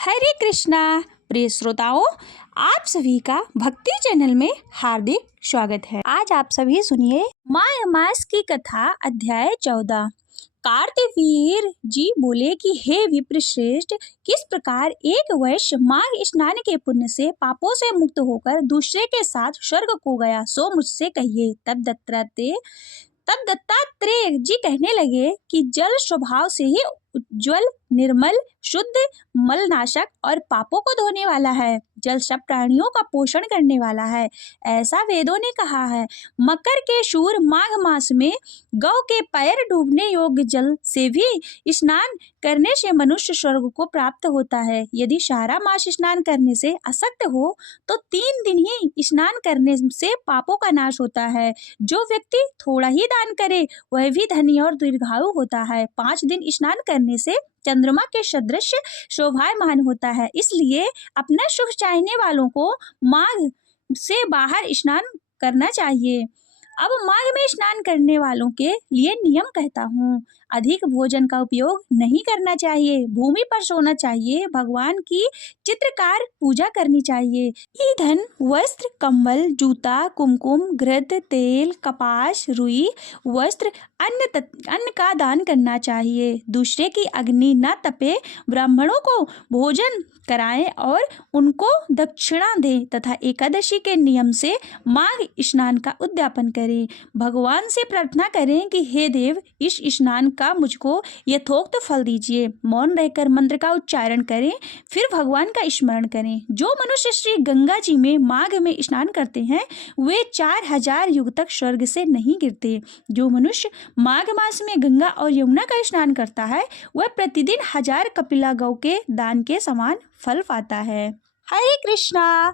हरे कृष्णा। प्रिय श्रोताओं, आप सभी का भक्ति चैनल में हार्दिक स्वागत है। आज आप सभी सुनिए माघ मास की कथा, अध्याय 14। कार्तवीर जी बोले कि हे विप्रश्रेष्ठ, किस प्रकार एक वैश्य माघ स्नान के पुण्य से पापों से मुक्त होकर दूसरे के साथ स्वर्ग को गया, सो मुझसे कहिए। तब दत्तात्रेय जी कहने लगे कि जल स्वभाव से ही उज्ज्वल, निर्मल, शुद्ध, मलनाशक और पापों को धोने वाला है। जल सब प्राणियों का पोषण करने वाला है, ऐसा वेदों ने कहा है। मकर के शूर माघ मास में गौ के पैर डूबने योग्य जल से भी स्नान करने से मनुष्य स्वर्ग को प्राप्त होता है। यदि सारा मास स्नान करने से अशक्त हो तो 3 दिन ही स्नान करने से पापों का नाश होता है। जो व्यक्ति थोड़ा ही दान करे वह भी धनी और दीर्घायु होता है। 5 दिन स्नान करने से चंद्रमा के सदृश शोभायमान होता है। इसलिए अपना सुख चाहने वालों को माघ से बाहर स्नान करना चाहिए। अब माघ में स्नान करने वालों के लिए नियम कहता हूँ। अधिक भोजन का उपयोग नहीं करना चाहिए। भूमि पर सोना चाहिए। भगवान की चित्रकार पूजा करनी चाहिए। ईंधन, वस्त्र, कंबल, जूता, कुमकुम, घृत, तेल, कपास, रुई, वस्त्र, अन्न का दान करना चाहिए। दूसरे की अग्नि न तपे, ब्राह्मणों को भोजन कराएं और उनको दक्षिणा दें तथा एकादशी के नियम से माघ स्नान का उद्यापन करें। भगवान से प्रार्थना करें कि हे देव, इस स्नान का मुझको यथोक्त फल दीजिए। मौन रहकर मंत्र का उच्चारण करें, फिर भगवान का स्मरण करें। जो मनुष्य श्री गंगा जी में माघ में स्नान करते हैं वे 4000 युग तक स्वर्ग से नहीं गिरते। जो मनुष्य माघ मास में गंगा और यमुना का स्नान करता है वह प्रतिदिन 1000 कपिला गौ के दान के समान फल पाता है। हरे कृष्णा।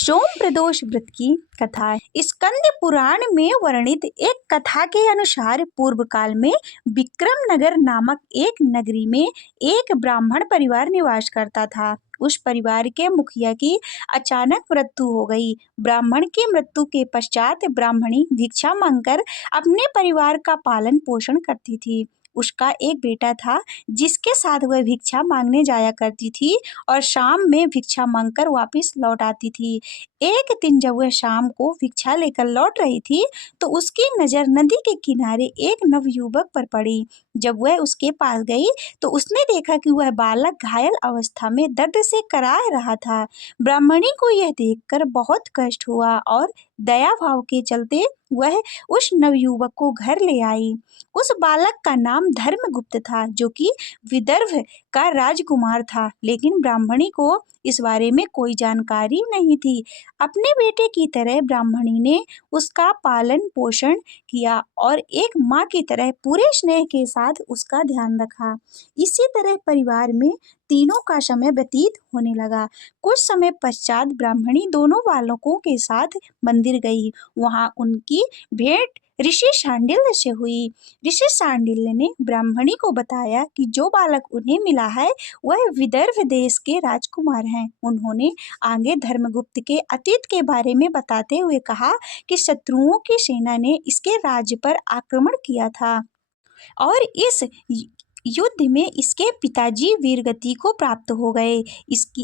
सोम प्रदोष व्रत की कथा। स्कंद पुराण में वर्णित एक कथा के अनुसार पूर्व काल में विक्रम नगर नामक एक नगरी में एक ब्राह्मण परिवार निवास करता था। उस परिवार के मुखिया की अचानक मृत्यु हो गई। ब्राह्मण की मृत्यु के पश्चात ब्राह्मणी भिक्षा मांगकर अपने परिवार का पालन पोषण करती थी। उसका एक बेटा था जिसके साथ वह भिक्षा मांगने जाया करती थी और शाम में भिक्षा मांगकर वापस लौट आती थी। एक दिन जब वह शाम को भिक्षा लेकर लौट रही थी तो उसकी नज़र नदी के किनारे एक नवयुवक पर पड़ी। जब वह उसके पास गई तो उसने देखा कि वह बालक घायल अवस्था में दर्द से कराह रहा था। ब्राह्मणी को यह देखकर बहुत कष्ट हुआ और दया भाव के चलते वह उस नवयुवक को घर ले आई। उस बालक का नाम धर्मगुप्त था, जो कि विदर्भ का राजकुमार था, लेकिन ब्राह्मणी को इस बारे में कोई जानकारी नहीं थी। अपने बेटे की तरह ब्राह्मणी ने उसका पालन पोषण किया और एक माँ की तरह पूरे स्नेह के साथ उसका ध्यान रखा। इसी तरह परिवार में तीनों का समय व्यतीत होने लगा। कुछ समय पश्चात ब्राह्मणी दोनों बालकों के साथ मंदिर गई। वहां उनकी भेंट ऋषि शांडिल्य से हुई। ऋषि शांडिल्य ने ब्राह्मणी को बताया कि जो बालक उन्हें मिला है वह विदर्भ देश के राजकुमार हैं। उन्होंने आगे धर्मगुप्त के अतीत के बारे में बताते हुए कहा कि शत्रुओं की सेना ने इसके राज्य पर आक्रमण किया था और इस युद्ध में इसके पिताजी वीरगति को प्राप्त हो गए।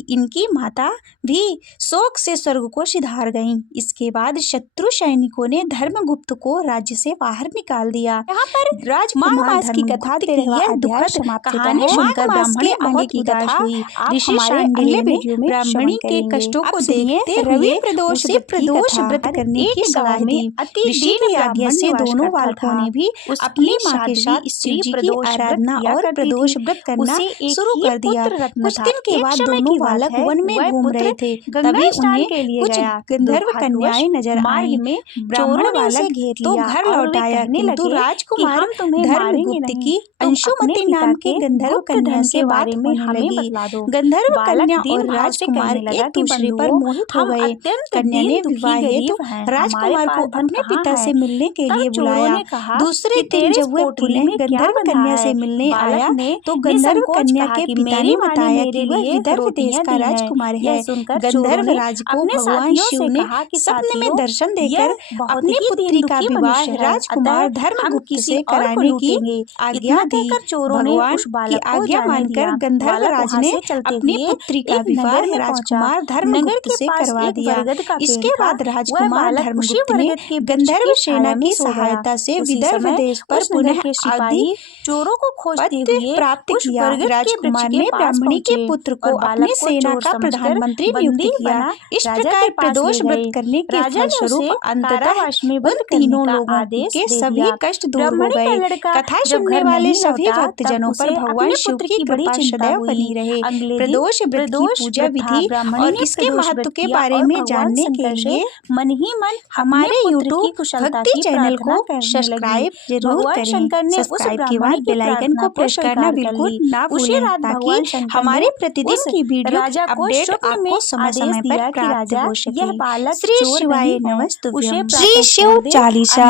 इनकी माता भी शोक से स्वर्ग को सिधार गईं। इसके बाद शत्रु सैनिकों ने धर्मगुप्त को राज्य से बाहर निकाल दिया। यहाँ पर राजकुमार की कथा यह दुखद कहानी सुनकर ब्राह्मणी आगे की कथा हुई। ऋषि शांडिल्य ने ब्राह्मणी के कष्टों को देखते हुए प्रदोष व्रत करने की सलाह दी। ऋषि की आज्ञा से दोनों बालकों ने भी अपनी माँ के साथ शिव जी की आराधना और प्रदोष व्रत करना शुरू कर दिया। कुछ दिन के बाद दोनों बालक वन में घूम रहे थे, तभी उन्हें कुछ गंधर्व कन्याएं नजर आईं। ब्राह्मण ने उसे घेर लिया, घर लौट आया, किंतु राजकुमार धर्मगुप्त की अंशुमति नाम के गंधर्व कन्या से बात होने लगी। गंधर्व कन्या और राजकुमार एक दूसरे पर मोहित हो गए। कन्या ने विवाह हेतु राजकुमार को अपने पिता से मिलने के लिए बुलाया। दूसरे दिन जब वह पुनः गंधर्व कन्या से मिलने आया तो गंधर्व कन्या के पिता ने बताया कि वह विदर्भ देश का राजकुमार है। गंधर्व राज को भगवान शिव ने सपने में दर्शन देकर अपनी पुत्री का विवाह राजकुमार धर्मगुप्त से कराने की आज्ञा दी। भगवान की आज्ञा मानकर गंधर्व राज ने अपनी पुत्री का विवाह राजकुमार धर्मगुप्त से करवा दिया। इसके बाद राजकुमार धर्मगुप्त ने गंधर्व सेना की सहायता से विदर्भ देश पर पुनः आदि चोरों को खोजते हुए प्राप्त किया। राजकुमार ने ब्राह्मणी के पुत्र को अपनी सेना का प्रधानमंत्री नियुक्त किया। इस प्रकार प्रदोष व्रत करने के फलस्वरूप अंततः उन तीनों लोगों के सभी कष्ट दूर हो गए। कथा सुनने वाले सभी भक्तजनों पर भगवान शिव की कृपा सदैव बनी रहे। प्रदोष व्रत की पूजा विधि और इसके महत्व के बारे में जानने के लिए मन ही मन हमारे YouTube भक्ति चैनल को सब्सक्राइब जरूर करें। सब्सक्राइब के बाद बेल आइकन को प्रेस करना बिल्कुल ना भूलें ताकि हमारे प्रतिदिन की वीडियो अपडेट आपको समय समय पर प्राप्त हो सके। श्री शिवाय नमस्तुभ्यं। श्री शिव चालीसा।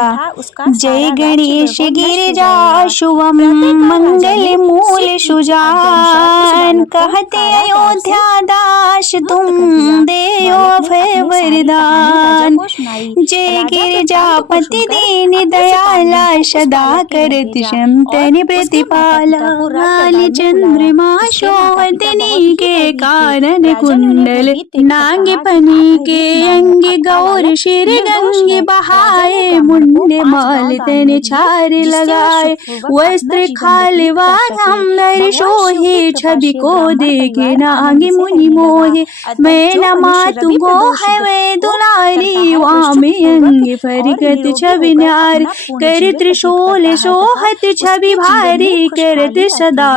जय गणेश गिरिजा शुभम मंगल मूल सुजान कहते अयोध्या दास तुम देयो अभय वरदान। जय गिरिजापति दीन दयाला सदा करत संतन प्रतिपाला। लाल चंद्रमा शोभतनी के कारण कुंडल नाग पनी के अंग गौर शिर गंगे बहाए मुंड माल तन छार लगाए। वस्त्र खालवा अंदर शोहे छवि को देखे नाग मुनि मोहे। मैं न मातु गो है वे दुलारी वामे अंग फरगत छवि नार। कर त्रिशूल सोहत छवि भारी करत सदा